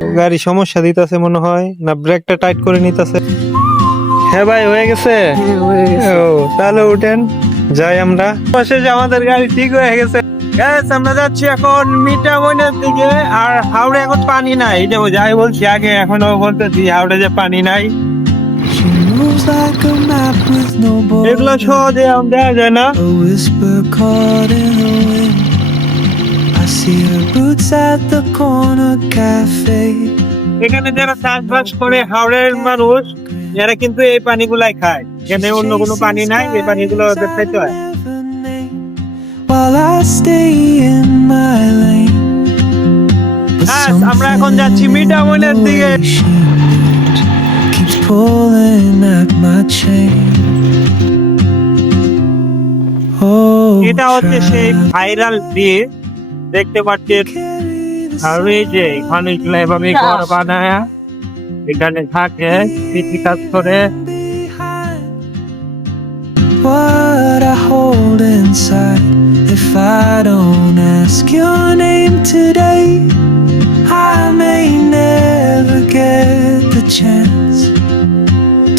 গাড়ি সমস্যা দিতেছে মনে হয়, না ব্রেকটা টাইট করে নিতেছে। হ্যাঁ ভাই, হয়ে গেছে। ও তাহলে উঠেন, যাই আমরা। অবশেষে আমাদের গাড়ি ঠিক হয়ে গেছে। আমরা যাচ্ছি এখন মিঠামইনের দিকে। আর হাওড়ে এখন পানি নাই, যাই বলছি আগে, এখনো বলতেছি হাওড়ে যে পানি নাই। এগুলো সহজে দেখা যায় না। এখানে যারা চাষবাস করে হাওড়ের মানুষ, এরা কিন্তু এই পানিগুলাই খায়। এখানে অন্য কোনো পানি নাই, এই পানিগুলো ওদের খাইতে হয়। আমরা এখন যাচ্ছি মিঠামইনের দিকে। এটা হচ্ছে সেই ভাইরাল ব্রিজ, দেখতে পাচ্ছেন। আর এই যে মানুষগুলো এভাবে ঘর বানায় এখানে থাকে, কৃষি কাজ করে। What I hold inside, if I don't ask your name today, I may never get the chance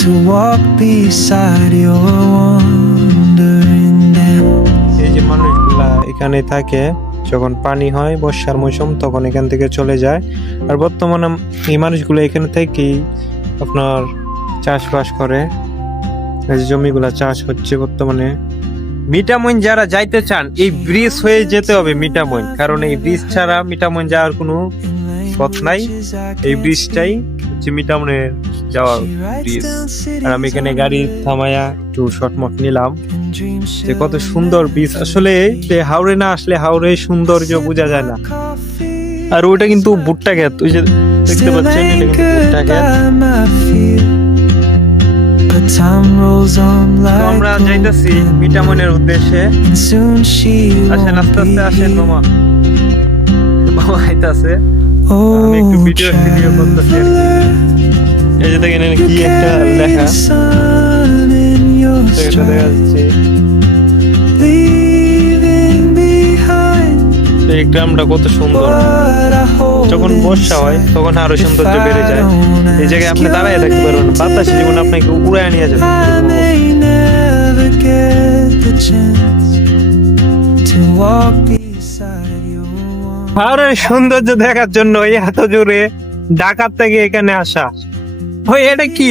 to walk beside your wandering dance. এই যে মানুষগুলা এখানে থাকে, যখন পানি হয় বর্ষার মৌসুম তখন এখান থেকে চলে যায়। আর বর্তমানে এই মানুষগুলো এখানে থেকেই আপনার চাষবাস করে। এই যে জমিগুলা চাষ হচ্ছে বর্তমানে। মিঠামইন যারা যাইতে চান, এই ব্রিজ হয়ে যেতে হবে মিঠামইন, কারণ এই ব্রিজ ছাড়া মিঠামইন যাওয়ার কোনো পথ নাই। এই ব্রিজটাই হচ্ছে মিঠামইনের যাওয়ার ব্রিজ। আর আমি এখানে গাড়ি থামায়া একটু শর্টমট নিলাম, যে কত সুন্দর ব্রিজ। আসলে হাওড়ে না আসলে হাওড়ে সৌন্দর্য বোঝা যায় না। আর ওইটা কিন্তু ভুট্টা ক্ষেত, ওই যে দেখতে পাচ্ছেন, এটা কিন্তু ভুট্টা ক্ষেত। আমরা যাইতেছি মিঠামইনের উদ্দেশ্যে। আসেন, আস্তে আস্তে আসেন। মামা আইতাছে, আমি একটু ভিডিও করতেছি। এই যে দেখেন কি একটা লেখা দেখা যাচ্ছে। এই গ্রামটা কত সুন্দর। যখন বর্ষা হয় তখন আরো সৌন্দর্য বেড়ে যায়। এই জায়গায় আপনি দাঁড়ায় থাকতে পারবেন, বাতাসে জীবন আপনাকে উড়ায় নিয়ে যাবে। হাওড়ের সৌন্দর্য দেখার জন্য এই এত জোরে ঢাকার থেকে এখানে আসা। ওই এটা কি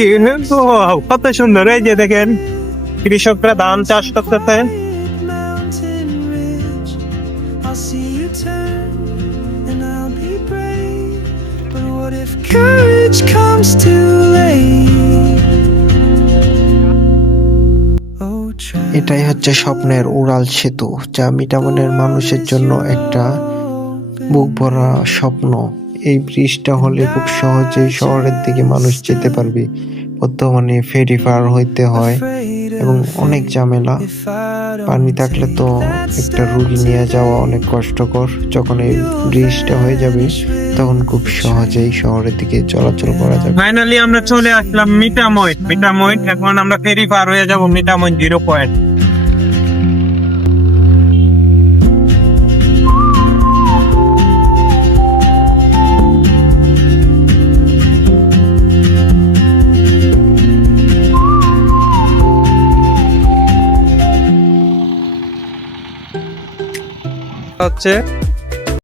কত সুন্দর। এই যে দেখেন কৃষকরা ধান চাষ করতেছে। এটাই হচ্ছে স্বপ্নের উড়াল সেতু, যা মিঠামইনের মানুষের জন্য একটা বুক ভরা স্বপ্ন। এই ব্রিজটা হলে খুব সহজেই শহরের দিকে মানুষ যেতে পারবে। বর্তমানে ফেরি পার হইতে হয় এবং অনেক ঝামেলা। পানি থাকলে তো একটা রুগী নিয়ে যাওয়া অনেক কষ্টকর। যখন এই ব্রিজটা হয়ে যাবে তখন খুব সহজেই শহরের দিকে চলাচল করা যাবে। ফাইনালি আমরা চলে আসলাম মিঠামইন। এখন আমরা ফেরি পার হয়ে যাব মিঠামইন 0 পয়েন্ট। হচ্ছে